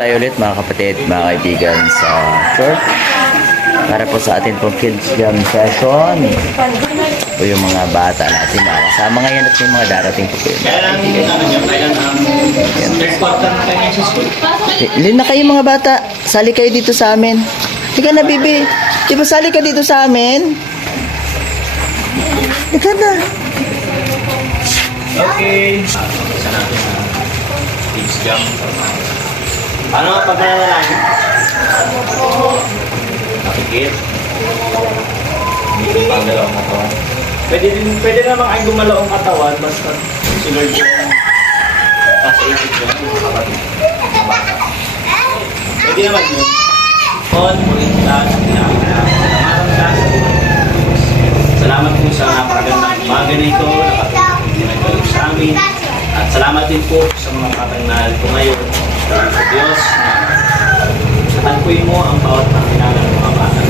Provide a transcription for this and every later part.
Tayo ulit mga kapatid, mga kaibigan sa church para po sa atin pong kids jam session o yung mga bata natin mga kasama ngayon at yung mga darating po yun. Lin na kayo mga bata, sali kayo dito sa amin. Tika na bibi, di ba sali ka dito sa amin? Tika na. Okay. Isa natin na kids jam. Ano pag nananalangin? Nakikit. Hindi pang dalawang katawan. Pwede naman ay gumalaw ang katawan basta si Lord yung nasa isip nyo, mga kapatid. Pwede naman yun. On, mulit lang, salamat po sa napakagandang umaga na ito, napakagandang sa amin. At salamat din po sa mga katangnal ko ngayon. Salamat sa Diyos na natagpuin mo ang bawat panginalan ng mga bata.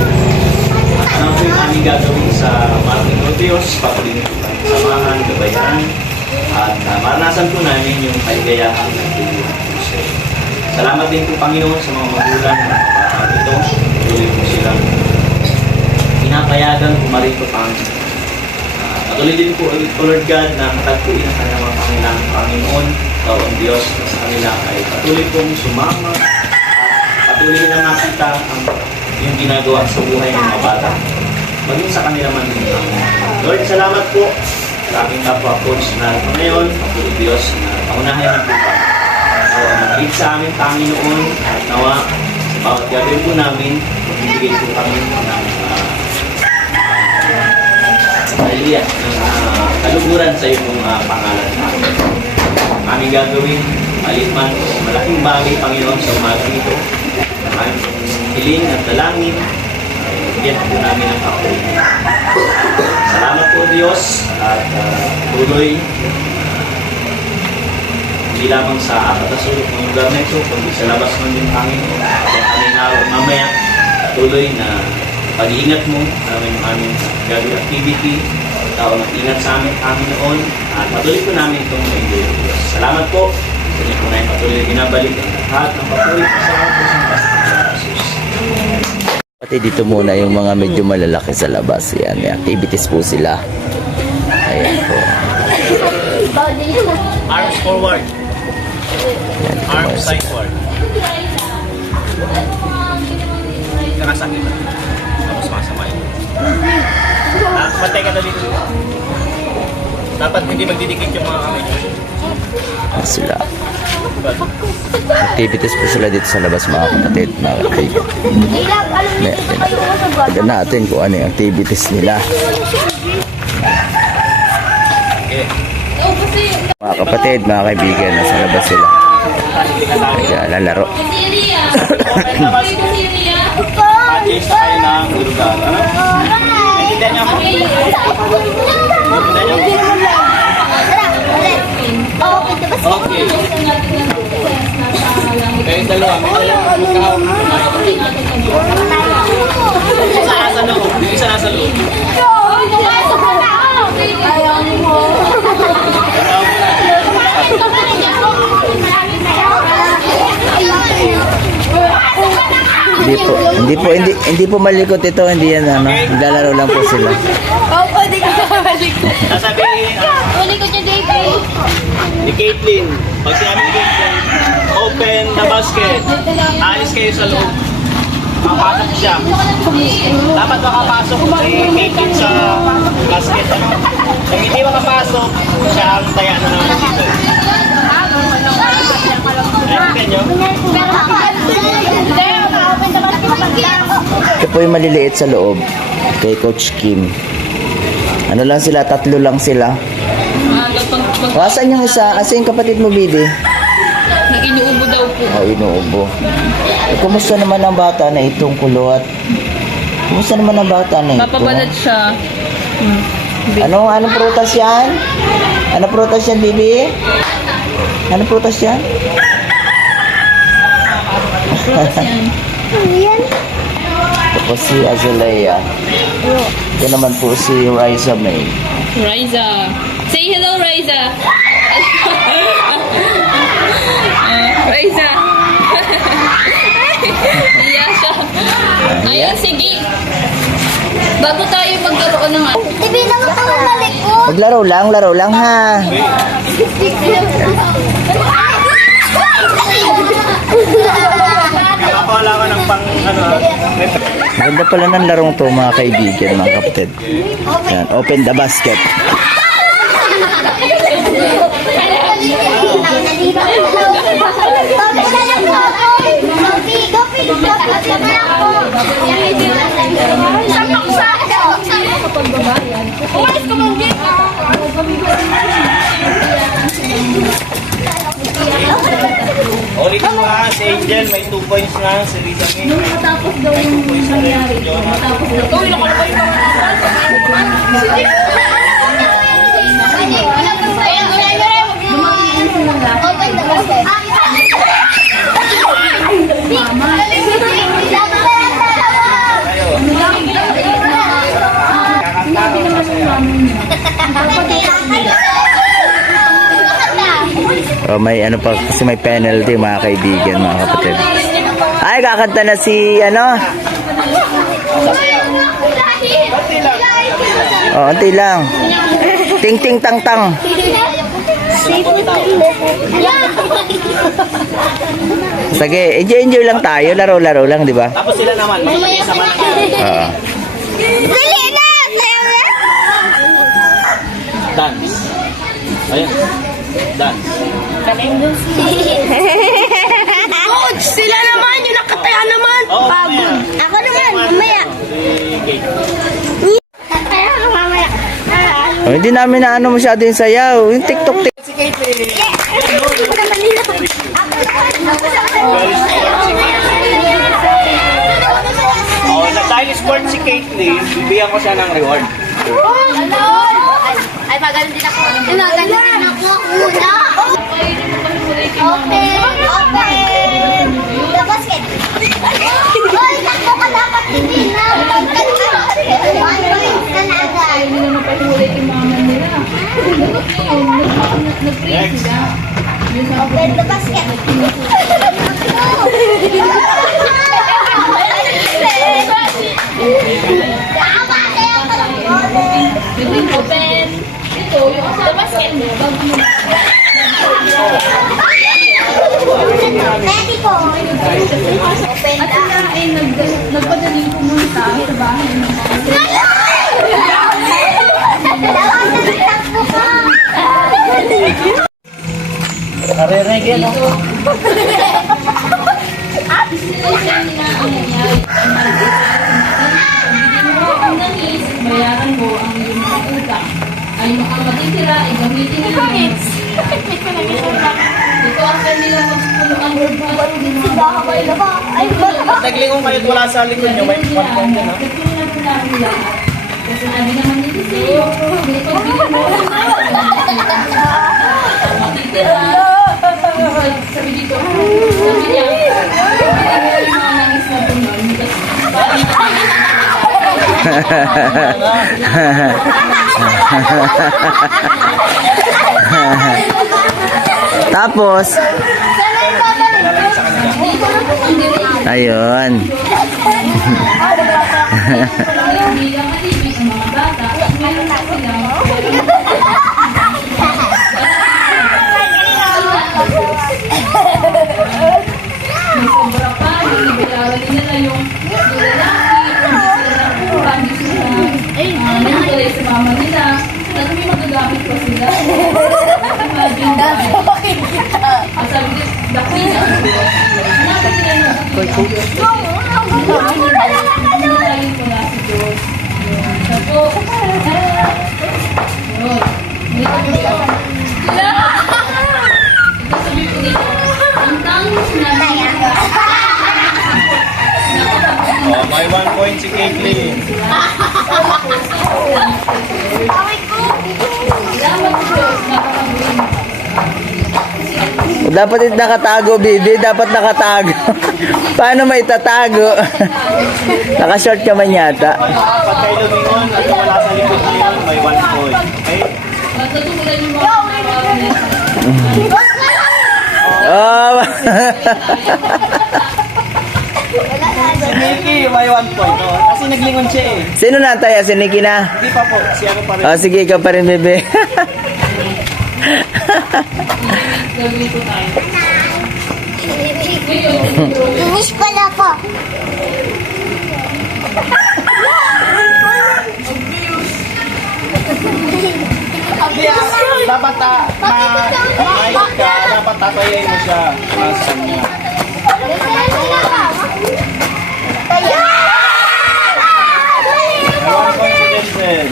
At ano po yung aming gagawin sa marketing ng Diyos, papalitin po tayong samahan, gabayan, at maranasan po namin yung kaligayahan ng Diyos. Salamat din po Panginoon sa mga magulang ng mga bata ito. Tuloy po silang pinapayagan pumarito pang patuloy din po Lord God na matagpuin ang kanilang mga pangailangan Panginoon, ikaw ang Diyos na sa kanila ay patuloy pong sumama at patuloy na makita ang yung ginagawa sa buhay ng mga bata maging sa kanila man. Lord, salamat po sa aking kapwa coach na ngayon, patuloy Diyos na paunahin ang buka. Ikaw ang mag-lead sa amin Panginoon at nawa sa bawat gagawin po namin, magbibigay po kami ng Hallelujah, ng kaluguran sa iyong pangalan. Ang aming gagawin, maliit man o malaking bagay, Panginoon, sa umaga ito. Ang aming hiling at dalangin, bigyan po namin ang kakulit. Salamat po, Diyos, at tuloy, hindi lamang sa apat na sulok ng lugar na ito, kundi sa labas man din, Panginoon. At aming araw mamaya, tuloy na pag-iingat mo namin ang aming gagawin activity. Ikaw ang ingat sa amin, Panginoon. At patuloy po namin itong maigay ng Diyos. Salamat po. Kanya po na yung patuloy binabalik ang lahat ng patuloy sa mga po sa Jesus. Pati dito muna yung mga medyo malalaki sa labas. Yan, may activities po sila. Ayan po. Arms forward. Yan, Arms sideward. Nakasakit na. Tapos masama ito. Matay ka na dito. Dapat hindi magdidikit yung mga kamay. Yan sila. Activities po sila dito sa labas mga kapatid, mga kaibigan. Tignan natin kung ano yung activities nila. Mga kapatid, mga kaibigan, nasa labas sila. Kaya lalaro. Pag-is na kayo ng lugar. Ano? Naintindihan niyo ako? Naintindihan niyo? Okay. Kayong dalawa, may dalawang magkahawak. Isa nasa loob. Yung isa nasa loob. Hindi po malikot ito, hindi yan ano. Naglalaro lang po sila. Opo, di ko malikot. Sasabihin, Malikot niya, JP. ni Caitlyn, pag sinabi ni Caitlyn, open the basket. Alis kayo sa loob. Makapasok siya. Dapat makapasok si Caitlyn sa basket. Kung hindi makapasok, siya ang taya na naman dito. Naintindihan nyo? Ito po yung maliliit sa loob kay Coach Kim. Ano lang sila, 3 lang sila. Asan yung isa? Asan yung kapatid mo, Bidi? Nag-inuubo daw po. Inuubo. Kumusta naman ang bata na itong kulot? Kumusta naman ang bata na ito? Papabalat siya. Anong prutas yan? Anong prutas yan, Bibi? Anong prutas yan? Ito po si Azalea. Ito naman po si Riza May. Riza. Say hello, Riza. Riza. Ayun, sige. Bago tayo magkaroon ng ano. Hindi naman ako malikot. Maglaro lang ha. Nakakawala ka ng pang ano. Maganda pala ng larong to mga kaibigan, mga kapatid. Yan, open the basket. Ulitin mo nga si Angel, may 2 points na. Si Rita May. Matapos daw yung nangyari. Matapos daw. Open the basket. Oh, may ano pa, kasi may penalty mga kaibigan, mga kapatid. Ay, kakanta na si, ano? Oh, unti lang. Ting ting tang tang. Sige, enjoy lang tayo. Laro lang, di ba? Tapos sila naman, makikisama naman. Oo. Dance. Ayun. Dance. Coach, sila naman, yung nakataya naman. Oo, Pagod. Ako naman, mamaya. Okay. Kaya ako mamaya. Oh, hindi namin na ano masyado yung sayaw. Yung TikTok. Si Katie. Hindi ko naman nila. Oh, dahil sport si Caitlyn, bibigyan ko siya ng reward. Ay, magaling din ako. Magaling din ako. Una. Open. The basket. Hoy, takbo ka dapat hindi na. One point na na agad. Hindi na mapatuloy yung mama nila. Nag-pray sila. Open the basket. Open. Ito, yung sa basket mo. Ready ko. Open At sila ay nagpadaling pumunta sa bahay ng mga Takbo ka. Nare-reggae, no? sila nila ang nangyari. Ang nangis, bayaran mo ang iyong mga utang. Ay mga matitira, ay gamitin nila. Ito ang kanila magpuluan ng Sabay na ba? Ay, Naglingon kayo wala sa likod nyo, may 1 point na, no? Kasi sabi naman nito sa iyo, dito mo matitira. Sabi dito, sabi niya, yung mga nangis na tunon. Tapos, ayun. Hindi lang malibig ang mga bata. Meron na silang may sobra pa. Ibilawan nila yung lalaki. Hindi sila nangyari sa mama nila. At may magagamit pa sila. Imagine that. Sabi ko, daki na ang Diyos. Hanapin nila yung daki ang Diyos. Nilalayin ko na si Diyos. Yun. Sapo. Yun. Dito ko siya. Ito sabi ko dito. Ang tanging sinabi niya. Oh, may 1 point si Caitlyn. Salamat Diyos. Napakabuhin mo. Dapat hindi nakatago, baby. Dapat nakatago. Paano may tatago? Naka-short ka man yata. Pag kayo lumingon at wala sa likod nyo, may 1 point. Okay? Matutulan yung mga Oh. Si Mickey, may 1 point. Oh. Kasi naglingon siya eh. Sino na tayo? Si Nikki na? Hindi pa po, si ano pa rin. Oh, sige, ikaw pa rin, bebe. Gagawin ko tayo. Finish ko na po. Dapat maayos ka, dapat tatayin mo siya. Sa kanya. Ewan ko si Denzel.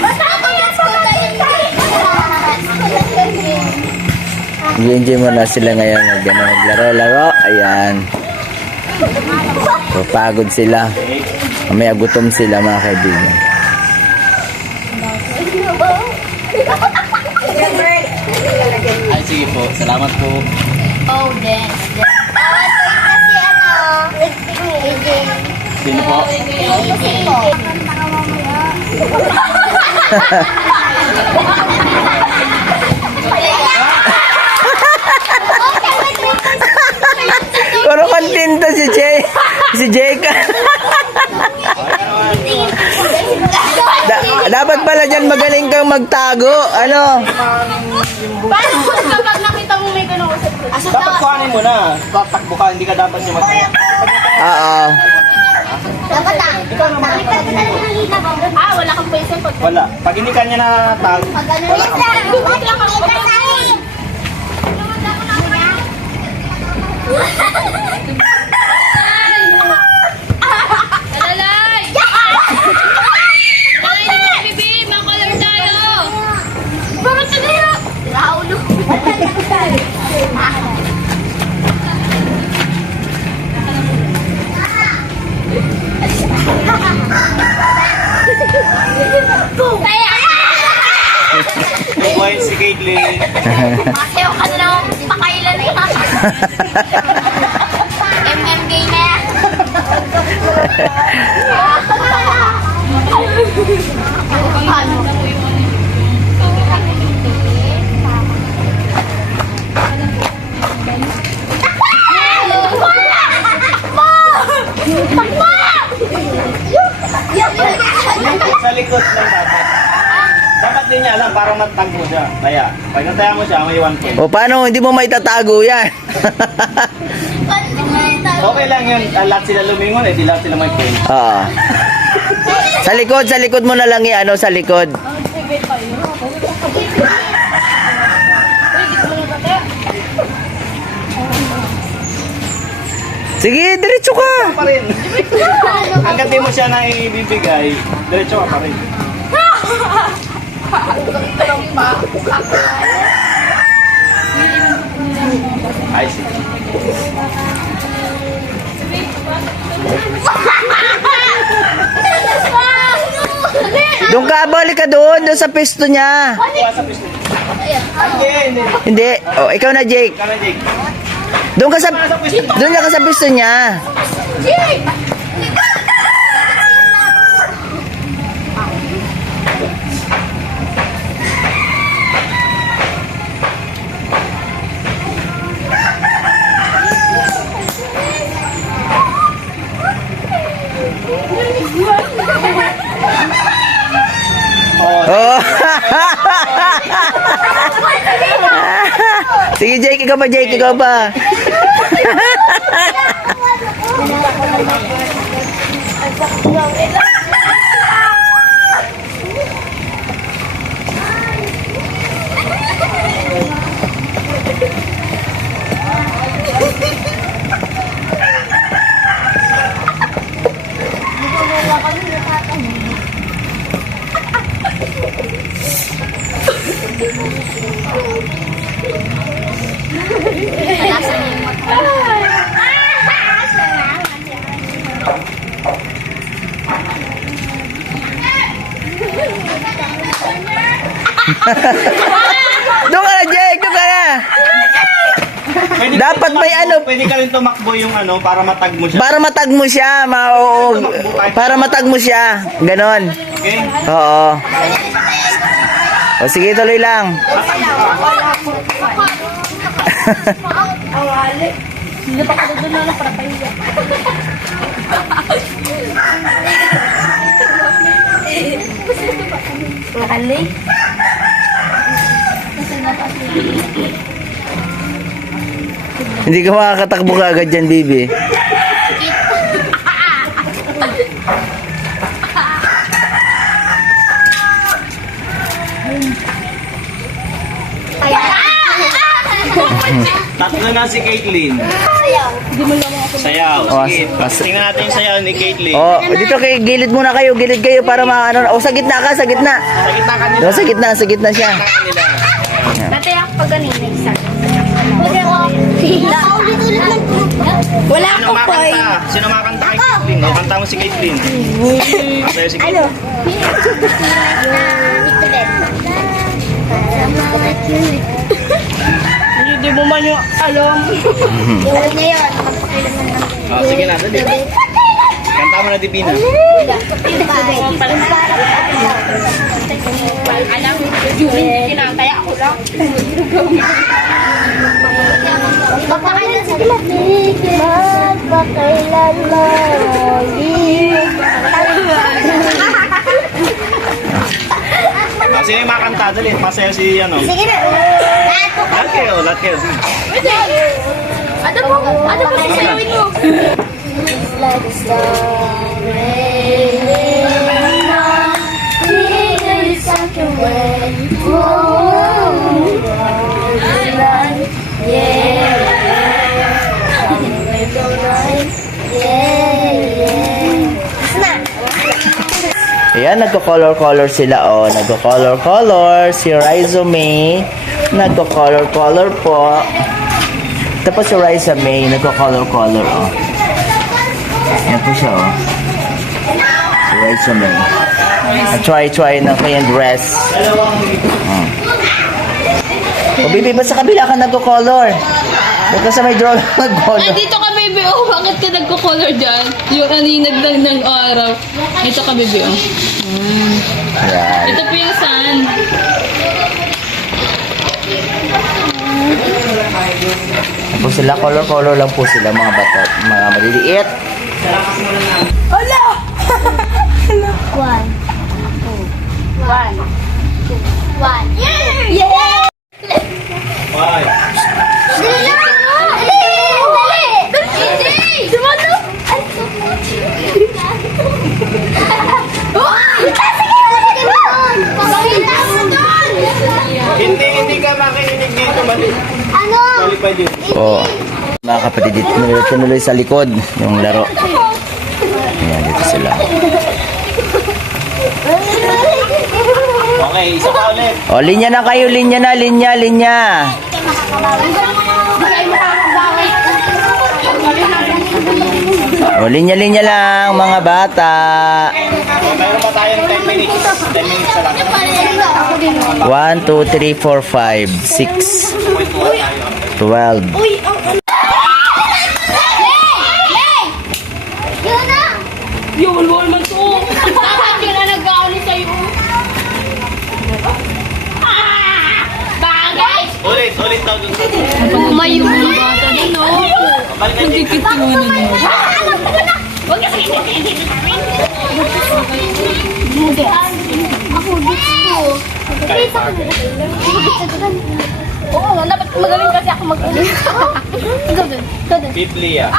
Enjoy mo na sila ngayon. Maglaro-laro. Ayan. Pagod sila. May gutom sila, mga kaibigan. Ay, sige po. Salamat po. Oh, dance. Kasi ano, Sino po? kasi po. Puro kontento si Jay. Si Jake. Dapat pala dyan magaling kang magtago. Ano? Paano kapag nakita mo may ganun usap? Dapat kuhanin mo na. Tatakbo ka, hindi ka dapat siya magkaya. Oo. Dapat wala kang pwede pag Wala. Pag hindi ka niya natag, pag ano lang ako. Alalay! Alalay na mga bibi! Makolor tayo! Bakit tayo? Raulo. point si Caitlyn. Masayaw ka na lang pakailan na yan. MMK na yan. Sa likod lang dapat. Dapat din niya alam para matag mo siya. Kaya, pag nataya mo siya, may 1 point. O paano? Hindi mo maitatago yan. Okay lang yun. Lahat sila lumingon eh. Di lahat sila may point. Oo. Sa likod mo na lang ano, sa likod. Sige, diretso ka. Pa rin. Hanggat di mo siya na ibibigay, diretso ka pa rin. Ay, sige. Doon ka, balik ka doon sa pesto niya. Kuha sa pisto. Hindi. Hindi. O, ikaw na, Jake. Ikaw na, Jake. Doon ka sa pesto niya. Oh. Sige, Jake, ikaw pa, Jake, ikaw pa. Doon ka na, Jake, doon ka na. Pwede Dapat may ano. Pwede ka rin tumakbo yung ano, para matag mo siya. Para matag mo siya, para matag mo siya. Ganon. Okay? Oo. O sige, tuloy lang. Ang ali. Hindi pa ka doon na para pahiya. Nakali? Hindi ka makakatakbo ka agad dyan, baby. Tatlo na si Caitlyn. Sayaw. Sayaw. Oh, Sige. mas- Tingnan natin yung sayaw ni Caitlyn. Oh, dito kay gilid muna kayo, gilid kayo para maano. Oh, sa gitna ka, sa gitna. Sa gitna kanila. Oh, sa gitna siya. Kanila. Dati ako pag ganun, isa. Wala ako. Ulit-ulit lang. Wala Sino makanta? Sino makanta kay Caitlyn? O, kanta mo si Caitlyn. Sayo si Caitlyn. Ito din. Hindi mo man yung alam. Yung niya yun. Magpakilan mo ng Oh, sige na, dali. Kanta mo na, Divina. Alam, kinakaya ako lang. Magpakailan sa dilat. Magpakailan Ah, sino yung makanta? Dali, pasayaw si ano. Sige na. Lahat kayo, lahat kayo. Sige. Ano po sasayawin mo? Like a star raining down, leading us away. Ayan, nagko-color-color sila, oh. Nagko-color-color. Si Riza May, nagko-color-color po. Tapos si Riza May, nagko-color-color, oh. Yan po siya, oh. Si Riza May. Try na kayang dress. Oh, baby, ba't sa kabila ka nagko-color? Ba't ka sa may draw Ay, nag-color? dito ka, baby. Oh, bakit ka nagko-color dyan? Yung aninag lang ng araw. Ito ka, baby. Oh. Yan. Ito po yung sun. Tapos sila, color-color lang po sila, mga bata, mga maliliit. One. Yay! Five. Dali lang! Dali! Sumano! Hindi ka makikinig dito, mali. Ano? Mali pa din. Oh, mga kapatid, dito tuloy sa likod yung laro. Ayan, dito sila. Okay, isa pa ulit. Oh, linya na kayo, linya. Oh, linya lang, mga bata. Meron pa tayong 10 minutes. 10 minutes na lang. 1, 2, 3, 4, 5, 6, 12. Yung wal man to. Bakit yun na nag-auli sa'yo? Bagay! Ulit daw dun sa... Umayo yung mga bata din, no? Balik na dito. Nagkikitiwan na mo. Huwag kasi ako gusto. Oo, dapat magaling kasi ako mag-ulit. Ikaw dun. Biblia.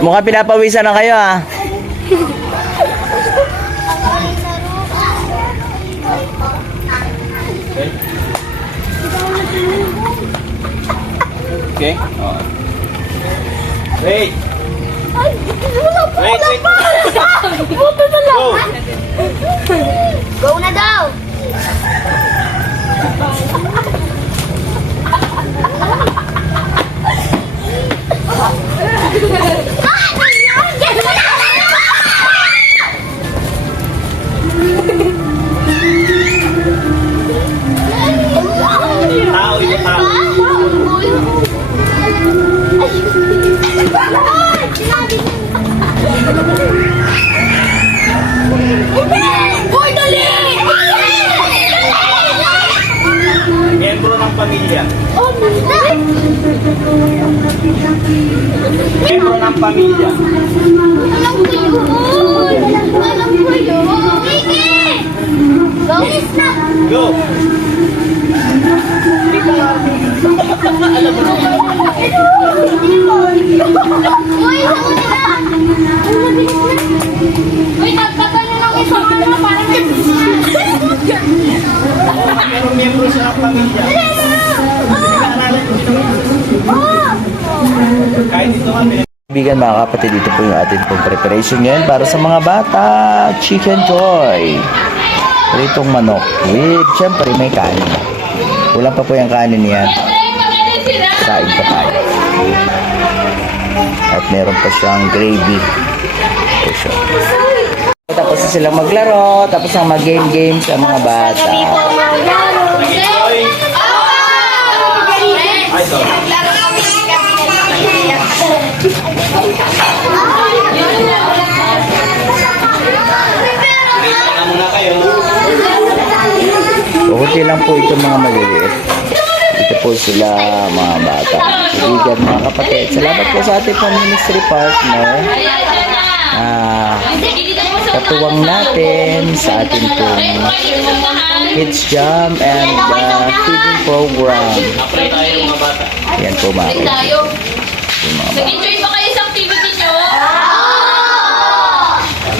Mukhang pinapawisan na kayo, ah. Okay? Oh. Wait. Wait. Go. Go na daw. Tao, ito tao. Uy, dali! Miyembro ng pamilya. Oh, dali! Miyembro ng pamilya. Anong Uy! Alam ko yun! Sige! Go! Go! Uy! Uy! Nagtagal na lang isang ano parang Merong miyembro sa pamilya. Nakakalalan ko sila. Kahit ito nga, Kaibigan, mga kapatid, dito po yung ating pong preparation ngayon para sa mga bata. Chicken joy. Pritong manok with, syempre, may kanin. Kulang pa po yung kanin niyan. Saing pa tayo. At meron pa siyang gravy. Ito siya. Tapos na silang maglaro, tapos na mag-game sa mga bata. ay, sorry. Tingnan muna kayo. Okay lang po ito mga maliliit. Ito po sila mga bata. Kaibigan, mga kapatid. Salamat po sa ating pong ministry partner. Katuwang natin sa ating pong Kids Jam and feeding program. Apply tayo mga bata. Yan po mga kapatid. Tayo. Yung mga bata. Nag-enjoy ba kayo sa activity nyo?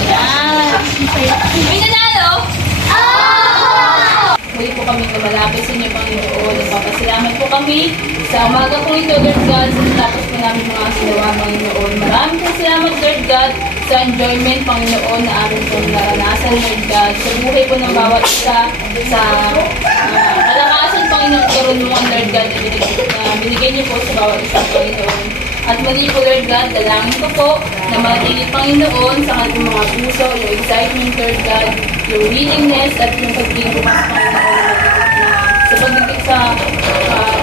Yan. May nanalo? Muli po kami lumalapit sa inyo, Panginoon. Nagpapasalamat po kami sa umaga po ito, Lord God, sa natapos po namin mga sinawa, Panginoon. Maraming salamat, Lord God, sa enjoyment, Panginoon, na aming pong naranasan, Lord God, sa buhay po ng bawat isa, sa kalakasan, Panginoon, karunungan, Lord God, na binigay niyo po sa bawat isa, Panginoon. At muli po, Lord God, dalangin ko po na manatili, Panginoon, sa kanilang mga puso, yung excitement, Lord God, yung willingness at yung pagiging bukas, Panginoon, sa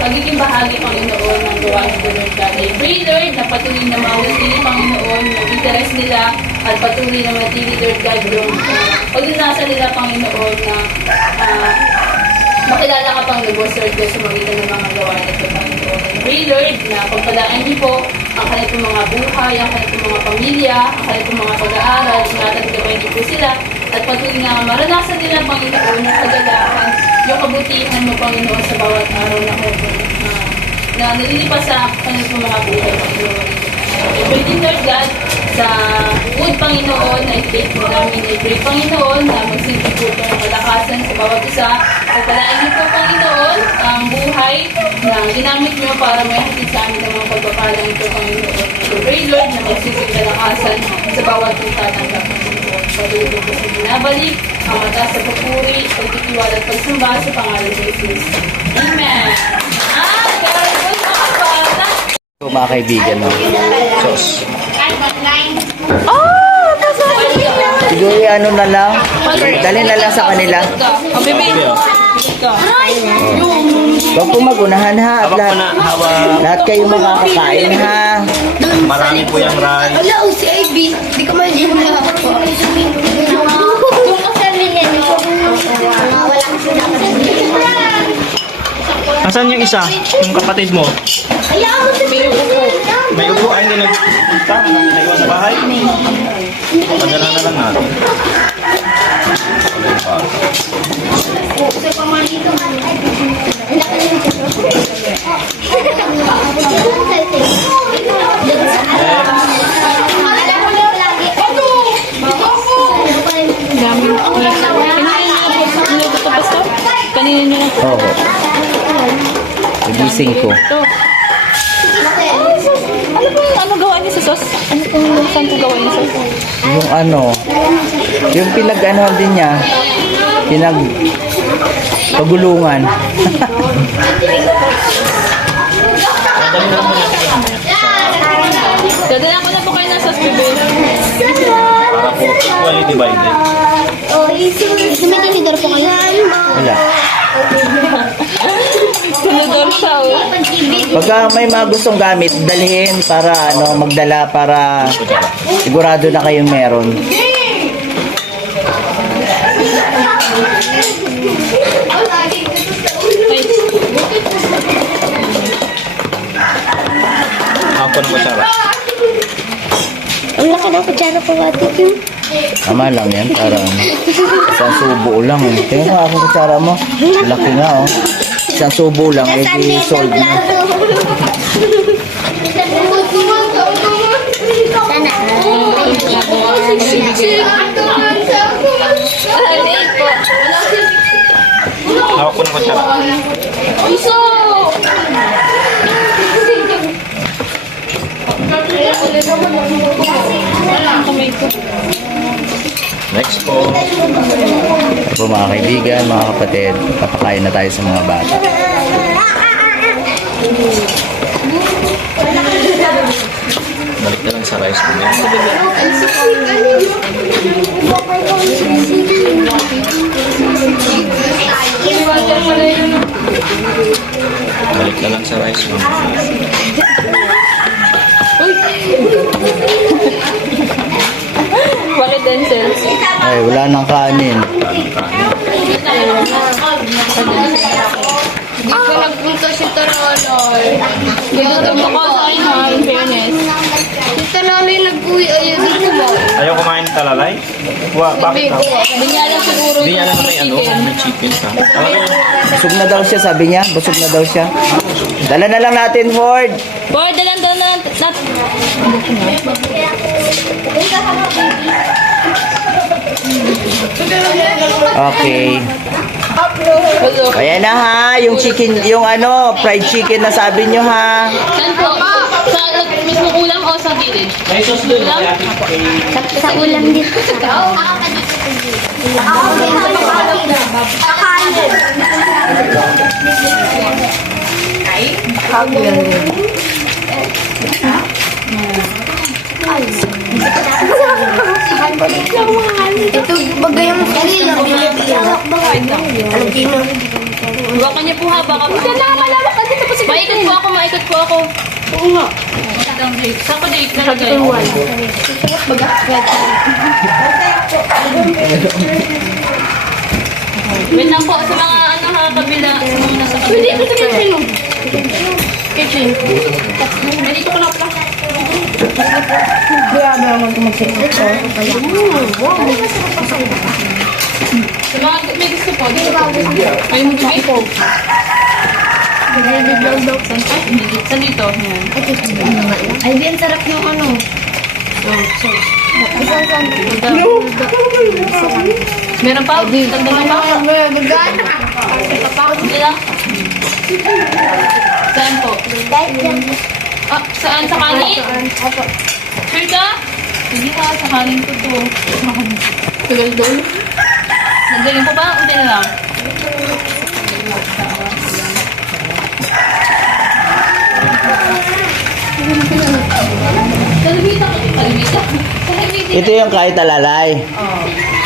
pagiging bahagi, Panginoon, ng gawa nito, Lord God. I pray, Lord, na patuloy na mawatili, Panginoon, yung interest nila at patuloy na matili, Lord God, yung pag-inasa nila, Panginoon, na makilala ka pang lubos, Lord God, sa magitan ng mga gawa nito, Panginoon. I pray, Lord, na pagpalaan niyo po ang kanilang mga buhay, ang kanilang mga pamilya, ang kanilang mga pag-aaral, ingatan at gabay niyo po sila, at patuloy na maranasan nila, Panginoon, ng kagalakan, yung kabutihan mo, Panginoon, sa bawat araw na na nalilipas sa kanilang mga buhay, Panginoon. I pray din, Lord God, sa food, Panginoon, na i-take mo namin. I pray, Panginoon, na magsilbi po ito ng kalakasan sa bawat isa. Pagpalaan niyo po, Panginoon, ang buhay na ginamit niyo para may hatid sa amin ng mga pagpapalang ito, Panginoon. I pray, Lord, na magsilbi kalakasan sa bawat tatanggap, Panginoon. Patuloy po sa binabalik, ang mataas sa papuri, pagtitiwala at pagsamba sa pangalan ni Jesus. Amen. Very good mga bata. So, mga kaibigan, no? Sos. Siguro ano na lang. Dali na lang sa kanila. Oh, baby. Huwag po magunahan ha. At Habang po na, lahat kayo makakakain ha. marami po yung rice. Wala, si AB. Di ko man din na ako. Kung kasali niya niyo, wala kasi dapat. Asan yung isa? Yung kapatid mo? Ayaw mo sa May upo ay hindi nagpunta. Naiwan sa bahay. Padala na lang natin. sa pamanito. Kanina nyo lang. Oo. Nagising ko. Ano gawa niyo sa sauce? Saan po gawa niyo sa sauce? Yung ano, yung pinag-ano din niya, pagulungan. Dadala ko na po kayo ng sauce, bebe. Para po equally divided. May tinidor po kayo? Wala. Tinidor siya, oh. Pagka may mga gustong gamit, dalhin para magdala para sigurado na kayong meron. Ako ng kutsara. Ang laki ng kutsara ko, Ate Kim. Tama lang yan, para isang subo lang. Tingnan mo akong kutsara mo. Laki nga, oh. Isang subo lang, eh, di sold na. Sana. Hawak ko ng kutsara. Iso! Next po. Po mga kaibigan, mga kapatid, papakain na tayo sa mga bata. Balik na lang sa rice mo. Balik na lang sa rice mo. Bakit Denzel? Ay, wala nang kanin. Hindi ko nagpunta si Taraloy. Ginutom ako sa akin ha, in fairness. Si Taraloy nag-uwi ayaw dito ba? Ayaw kumain ng talalay? Bakit? Sabi niya lang siguro Hindi niya alam na may ano, chicken. may chicken ka. Talagang Busog na daw siya, sabi niya. Busog na daw siya. Dala na lang natin, Ford. Boy, dalan. Okay. Ayan na ha, yung chicken, yung ano, fried chicken na sabi nyo ha. Saan po? Sa mismo ulam o sa gilid? may sauce doon. Sa ulam dito. Ako din sa kanin. Ito bagay yung kanila. Alam din mo. Baka niya po ha, baka po. Ito na, malawak kasi tapos maikot po ako. Oo nga. Saan ko date nalagay? Wait lang po, sa mga ano ha, kabila, sa mga nasa kabila. Dito sa kitchen mo. Kitchen. Dito ko na pala. Sa mga may gusto po, dito po. Ay, mo dito po. Saan dito? Yan. Ay, bien sarap yung ano. Meron pa? Tanda na pa? Hindi lang. Saan po? Ah, saan? Sa kanin? Sure ka? Hindi ka, sa kanin ko to. Tugal doon? Nagaling po ba? Hindi na lang. Kalibita ko. Kalibita. Kalibita. Ito yung kahit talalay.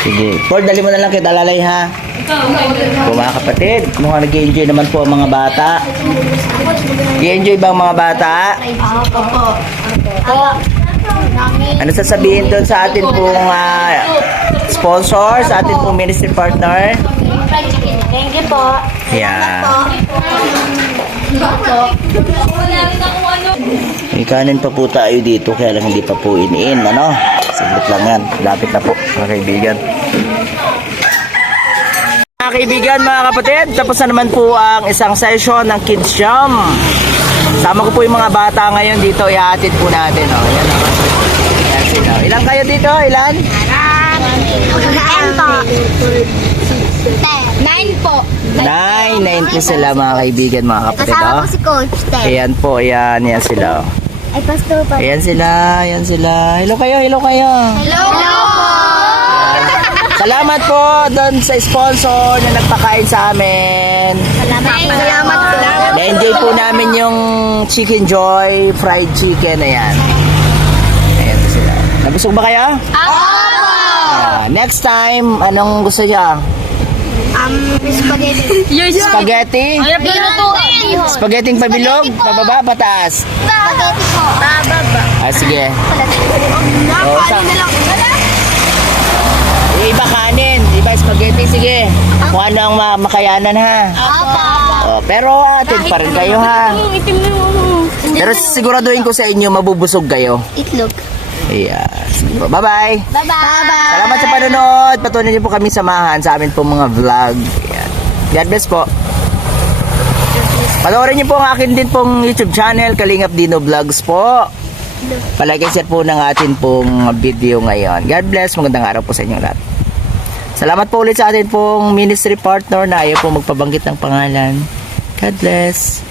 Sige. Ford, dali mo na lang kay talalay ha. Ikaw, Po mga kapatid, mukhang nag-enjoy naman po ang mga bata. I-enjoy ba ang mga bata? Ano sasabihin doon sa atin pong sponsor, sa atin pong ministry partner? Thank you po. Yeah. wala rin ako ano. May kanin pa po tayo dito, kaya lang hindi pa po in-in, ano? Saglit lang yan. Lapit na po, mga kaibigan. Mga kaibigan, mga kapatid, tapos na naman po ang isang session ng Kids Jam. Sama ko po yung mga bata ngayon dito, ihatid po natin. Oh. Yan, oh. Yan sila. Ilan kayo dito? Ilan? 10 po. 9 po. 9 po sila mga kaibigan, mga kapatid. Kasama Oh. ko si Coach 10. Ayan po, ayan, yan sila. Oh. Ay, pastor pa. Ayan sila, ayan sila. Hello kayo, hello kayo. Hello po! Salamat po doon sa sponsor na nagpakain sa amin. Salamat po. Na-enjoy po namin yung Chicken Joy fried chicken. Ayan. Ayan po sila. Nabusog ba kayo? Next time, anong gusto niya? Spaghetti. Spaghetti? Hirap na lutuin. Spaghetti pabilog? Pababa, pataas? Spaghetti po. Bababa. Sige. Nakakalin na lang. Yung iba kanin, iba spaghetti. Sige. Kung ano ang makayanan ha. Apa. Oh, pero atid pa rin kayo ha. Itim na yung Pero siguraduhin ko sa inyo, mabubusog kayo. itlog. Ayan. Sige po. Bye-bye. Bye-bye. Salamat sa panonood. Patuloy niyo po kami samahan sa amin pong mga vlog. Ayan. God bless po. Panoorin niyo po ang akin din pong YouTube channel, Kalingap Dino Vlogs po. Palagi share po ng atin pong video ngayon. God bless. Magandang araw po sa inyong lahat. Salamat po ulit sa atin pong ministry partner na ayaw po magpabanggit ng pangalan. God bless.